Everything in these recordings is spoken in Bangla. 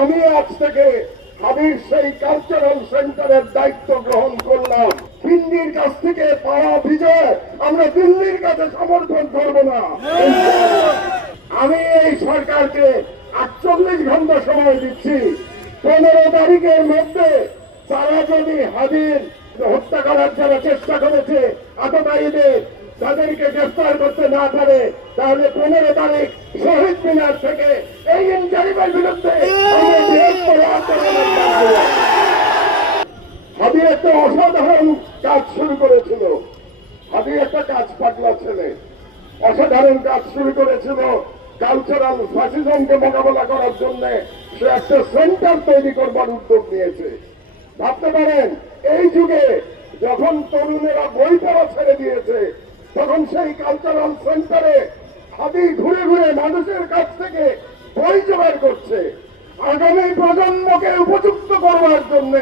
আমি আজ থেকে হাবির সেই কালচারাল সেন্টারের দায়িত্ব গ্রহণ করলাম। দিল্লির কাছ থেকে পাওয়া বিজয় আমরা দিল্লির কাছে সমর্পণ করব না। আমি এই সরকারকে 48 ঘন্টা সময় দিচ্ছি। 15 তারিখের মধ্যে তারা যদি হাবির হত্যা করার যারা চেষ্টা করেছে আততায়ীদের তাদেরকে গ্রেফতার করতে না পারে, তাহলে 15 তারিখ শহীদ মিনার থেকে এই ইনজারিমের বিরুদ্ধে হাবি একটা অসাধারণ কাজ শুরু করেছিল। হাবি একটা কাজ পাগলা ছেলে, অসাধারণ কাজ শুরু করেছিল। কালচারাল ফ্যাসিজমকে মোকাবেলা করার জন্য সে একটা সেন্টার তৈরি করবার উদ্যোগ নিয়েছে। ভাবতে পারেন এই যুগে যখন তরুণেরা বই পড়া ছেড়ে দিয়েছে, তখন সেই কালচারাল সেন্টারে হাবি ঘুরে ঘুরে মানুষের কাছ থেকে বই জোগাড় করছে আগামী প্রজন্মকে উপযুক্ত করবার জন্য,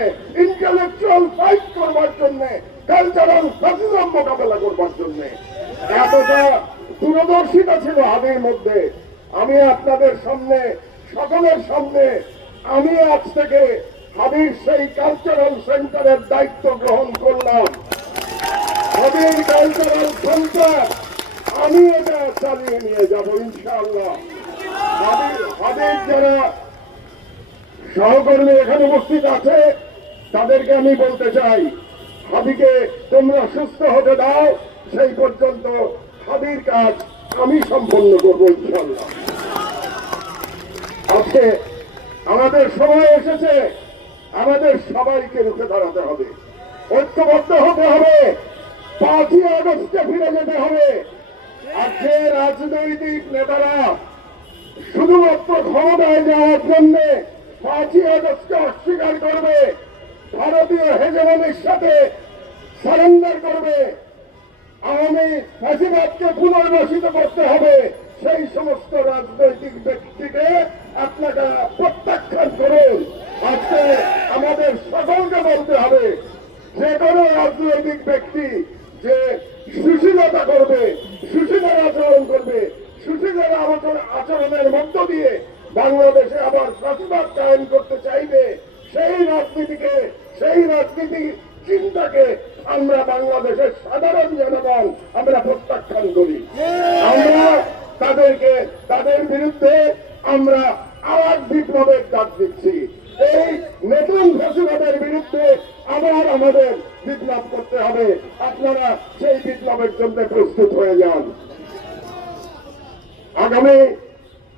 ইন্টেলেকচুয়াল ফাইট করবার জন্য, কালচারাল ফ্যাসিজম মোকাবেলা করবার জন্য। এতটা দূরদর্শিতা ছিল হাবির মধ্যে। আমি আপনাদের সামনে, সকলের সামনে, আমি আজ থেকে হাবির সেই কালচারাল সেন্টারের দায়িত্ব গ্রহণ করলাম। হাবির কালচারাল সেন্টার আমি এটা চালিয়ে নিয়ে যাব ইনশাআল্লাহ। হাবির যারা সহকর্মী এখানে উপস্থিত আছে তাদেরকে আমি বলতে চাই, হাবিকে তোমরা সুস্থ হতে দাও, সেই পর্যন্ত হাবির কাজ আমি সম্পন্ন করবো ইনশাআল্লাহ। আজকে আমাদের সময় এসেছে, আমাদের সবাইকে রুখে দাঁড়াতে হবে, ঐক্যবদ্ধ হতে হবে, 5ই আগস্টে ফিরে যেতে হবে। আর যে রাজনৈতিক নেতারা শুধুমাত্র ক্ষমতায় যাওয়ার জন্য 5ই আগস্টকে অস্বীকার করবে, ভারতীয় হেজেমনির সাথে সারেন্ডার করবে, আওয়ামী ফ্যাসিবাদকে পুনর্বাসিত করতে হবে, সেই সমস্ত রাজনৈতিক ব্যক্তিকে আপনারা প্রত্যাখ্যান করুন। আজকে আমাদের সকলকে বলতে হবে, যে কোনো রাজনৈতিক ব্যক্তি যে সুশীলতা করবে, সুশীলের আচরণ করবে, সুশীলের আচরণের মধ্য দিয়ে বাংলাদেশে আবার ফ্যাসিবাদ কায়েম করতে চাইবে, সেই রাজনীতিকে, সেই রাজনীতি চিন্তাকে আমরা বাংলাদেশের সাধারণ জনগণ আমরা প্রত্যাখ্যান করি। আমরা তাদেরকে, তাদের বিরুদ্ধে আমরা আবার বিপ্লবের ডাক দিচ্ছি। এই নতুন ফ্যাসিবাদের বিরুদ্ধে আবার আমাদের বিপ্লব করতে হবে। আপনারা সেই বিপ্লবের জন্য প্রস্তুত হয়ে যান। আগামী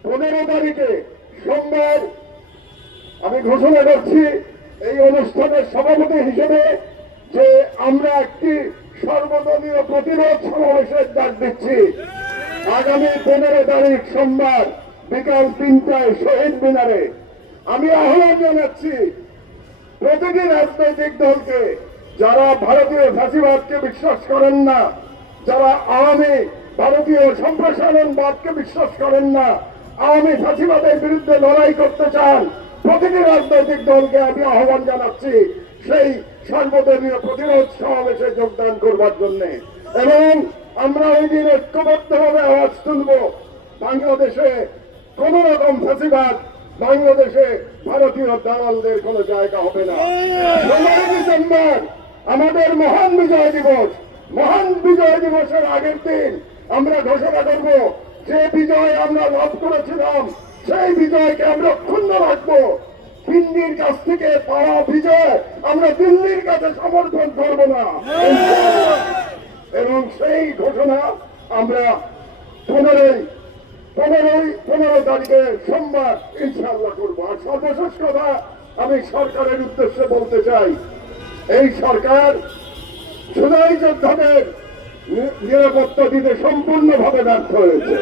15 তারিখে সোমবার আমি ঘোষণা করছি এই অনুষ্ঠানের সভাপতি হিসেবে যে আমরা একটি সর্বদলীয় প্রতিরোধ সমাবেশের ডাক দিচ্ছি। আগামী 15 তারিখ সোমবার বিকাল 3টায় শহীদ মিনারে। আমি আহ্বান জানাচ্ছি প্রতিটি রাজনৈতিক দলকে, যারা ভারতীয় ফ্যাসিবাদকে বিশ্বাস করেন না, যারা আওয়ামী ভারতীয় সম্প্রসারণবাদকে বিশ্বাস করেন না, আওয়ামী ফ্যাসিবাদের বিরুদ্ধে লড়াই করতে চান, প্রতিটি রাজনৈতিক দলকে আমি আহ্বান জানাচ্ছি সেই সর্বদলীয় প্রতিরোধ সমাবেশে যোগদান করবার জন্য। এবং আমরা ওই দিন ঐক্যবদ্ধভাবে আওয়াজ তুলব, বাংলাদেশে কোন রকম ফ্যাসিবাদ, বাংলাদেশে ভারতীয় দালালদের কোন জায়গা হবে না। 16 ডিসেম্বর আমাদের মহান বিজয় দিবস। মহান বিজয় দিবসের আগের দিন আমরা ঘোষণা করব, যে বিজয় আমরা লাভ করেছিলাম সেই বিজয়কে আমরা অক্ষুণ্ণ রাখবো। দিল্লির কাছ থেকে পাওয়া বিজয় আমরা দিল্লির কাছে সমর্পণ করব না। এবং সেই ঘোষণা আমরা 15 তারিখে সোমবার ইনশাআল্লাহ করবো। আর সর্বশেষ কথা আমি সরকারের উদ্দেশ্যে বলতে চাই, এই সরকার জুলাই যোদ্ধাদের নিরাপত্তা দিতে সম্পূর্ণভাবে ব্যর্থ হয়েছে।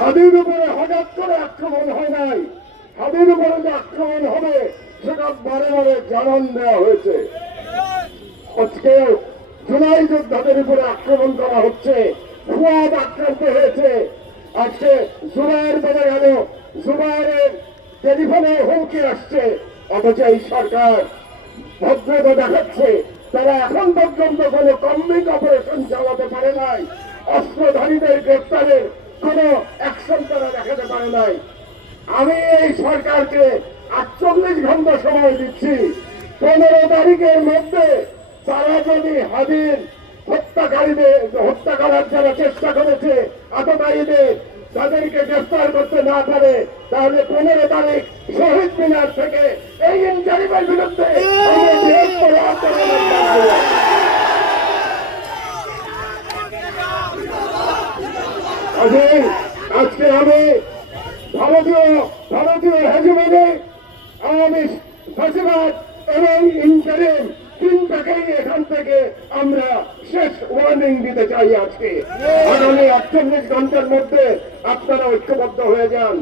হাবির উপরে হঠাৎ করে আক্রমণ হয় নাই, হাবির উপরে যে আক্রমণ হবে সেটা বারে বারে জানান দেওয়া হয়েছে। আজকে জুলাই যোদ্ধাদের উপরে আক্রমণ করা হচ্ছে, ফুয়াদ আক্রান্ত হয়েছে। আজকে জুবাইর বলে গেল, জুবাইরের টেলিফোনে হুমকি আসছে, অথচ এই সরকার ভদ্রতা দেখাচ্ছে। তারা এখন পর্যন্ত কোন কম্বিং অপারেশন চালাতে পারে নাই, অস্ত্রধারীদের গ্রেপ্তারের কোন অ্যাকশন তারা দেখাতে পারে নাই। আমি এই সরকারকে 48 ঘন্টা সময় দিচ্ছি। 15 তারিখের মধ্যে তারা যদি হাজির হত্যাকারীদের হত্যা করার যারা চেষ্টা করেছে আততায়ীদের তাদেরকে গ্রেফতার করতে না পারে, তাহলে 15 তারিখ শহীদ মিনার থেকে এই ইনজারিমের বিরুদ্ধে আমরা বৃহত্তর আন্দোলনের ডাক দেব। আজকে আমি ভারতীয় হেজমনি, আওয়ামী ফাঁসিবাদ এবং ইন্টারিম তিনটাকেই এখান থেকে আমরা শেষ ওয়ার্নিং দিতে চাই। আজকে আগামী 48 ঘন্টার মধ্যে আপনারা ঐক্যবদ্ধ হয়ে যান।